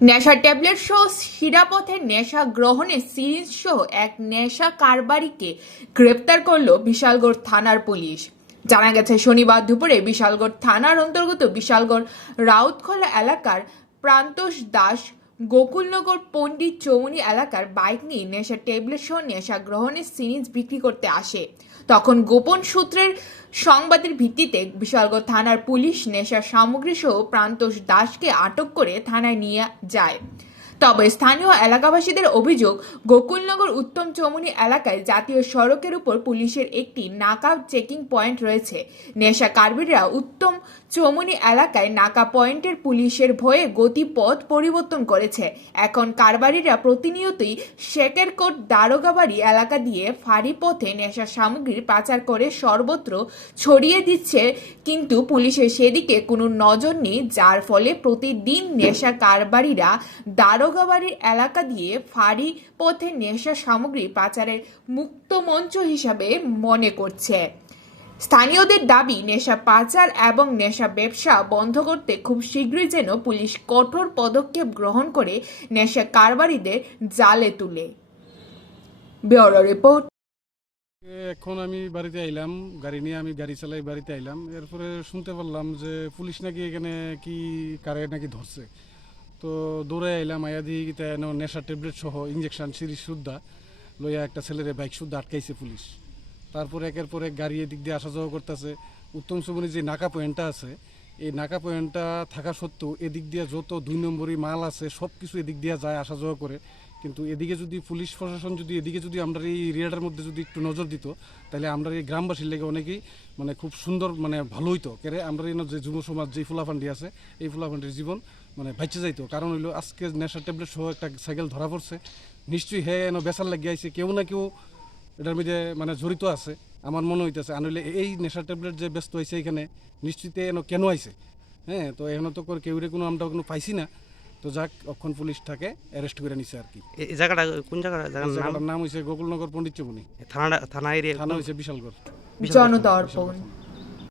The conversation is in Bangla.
নেশা ট্যাবলেট সহ শিরাপথের নেশা গ্রহণের সিরিজ সহ এক নেশা কারবারিকে গ্রেপ্তার করল বিশালগড় থানার পুলিশ। জানা গেছে, শনিবার দুপুরে বিশালগড় থানার অন্তর্গত বিশালগড় রাউতখোলা এলাকার প্রান্তোষ দাস গোকুলনগর পণ্ডিত চৌমনি এলাকার বাইক নিয়ে নেশা ট্যাবলেট সহ নেশা গ্রহণের সিরিজ বিক্রি করতে আসে। তখন গোপন সূত্রের সংবাদের ভিত্তিতে বিশালগড় থানার পুলিশ নেশার সামগ্রী সহ প্রান্তোষ দাসকে আটক করে থানায় নিয়ে যায়। তবে স্থানীয় এলাকাবাসীদের অভিযোগ, গোকুলনগর উত্তম চৌমুনি এলাকায় জাতীয় সড়কের উপর পুলিশের একটি নাকা চেকিং পয়েন্ট রয়েছে। নেশা কারবিরা উত্তম চৌমুনি এলাকায় নাকা পয়েন্টের পুলিশের ভয়ে গতিপথ পরিবর্তন করেছে। এখন কারবারিরা প্রতিনিয়তই শেকেরকোট দারোগাবাড়ি এলাকা দিয়ে ফাঁড়ি পথে নেশা সামগ্রী পাচার করে সর্বত্র ছড়িয়ে দিচ্ছে, কিন্তু পুলিশের সেদিকে কোনো নজর নেই, যার ফলে প্রতিদিন নেশা কারবারিরা দারোগাবাড়ির এলাকা দিয়ে ফাঁড়ি পথে নেশা সামগ্রী পাচারের মুক্ত মঞ্চ হিসাবে মনে করছে। স্থানীয়দের দাবি, নেশা পাচার এবং নেশা ব্যবসা বন্ধ করতে খুব শীঘ্রই যেন পুলিশ কঠোর পদক্ষেপ গ্রহণ করে নেশা কারবারিদের জালে তুলে। এখন আমি বাড়িতে আইলাম, গাড়ি নিয়ে আমি গাড়ি চালাই বাড়িতে আইলাম। এরপরে শুনতে পারলাম যে পুলিশ নাকি এখানে কি কারে নাকি ধরছে। তো দৌড়ে আইলাম আয়া দিয়ে গিয়ে নেশা ট্যাবলেট সহ ইঞ্জেকশন সিরিজ সুদ্ধা লইয়া একটা ছেলের বাইক সুদ্ধ আটকাইছে পুলিশ। তারপরে একের পরে গাড়ি এদিক দিয়ে আসা যাওয়া করতেছে। উত্তম সুবনের যে নাকা পয়েন্টটা আছে, এই নাকা পয়েন্টটা থাকা সত্ত্বেও এদিক দিয়ে যত দুই নম্বরই মাল আছে সব কিছু এদিক দিয়ে যায়, আসা যাওয়া করে। কিন্তু এদিকে যদি পুলিশ প্রশাসন যদি এদিকে যদি আমরা এই এরিয়াটার মধ্যে যদি একটু নজর দিত, তাহলে আমরা এই গ্রামবাসীর লেগে অনেকেই মানে খুব সুন্দর মানে ভালো হইতো। কেরে আমরা এই যে যুব সমাজ, যে ফুলাফান্ডি আছে, এই ফুলাফান্ডির জীবন মানে বাঁচে যাইতো। কারণ হইল আজকে নেশার ট্যাবলেট সহ একটা সাইকেল ধরা পড়ছে। নিশ্চয়ই হে এনে বেচার লাগিয়ে আইছে, কেউ না কেউ এটার মধ্যে মানে জড়িত আছে, আমার মনে হইতেছে। আনলে এই নেশার ট্যাবলেট যে ব্যস্ত হয়েছে এখানে নিশ্চিত এনো কেন আইছে? হ্যাঁ তো এখনও তো কেউরে কোনো আমরা কোনো পাইছি না। তো যাক অক্ষণ পুলিশ থাকে অ্যারেস্ট করে নিছে আর কি। এই জায়গাটা কোন জায়গা জায়গার নাম? জায়গাটার নাম হয়েছে গোকুলনগর পণ্ডিত চমুনি থানা থানা এরিয়া থানা হয়েছে বিশালগড়। জনদর্পণ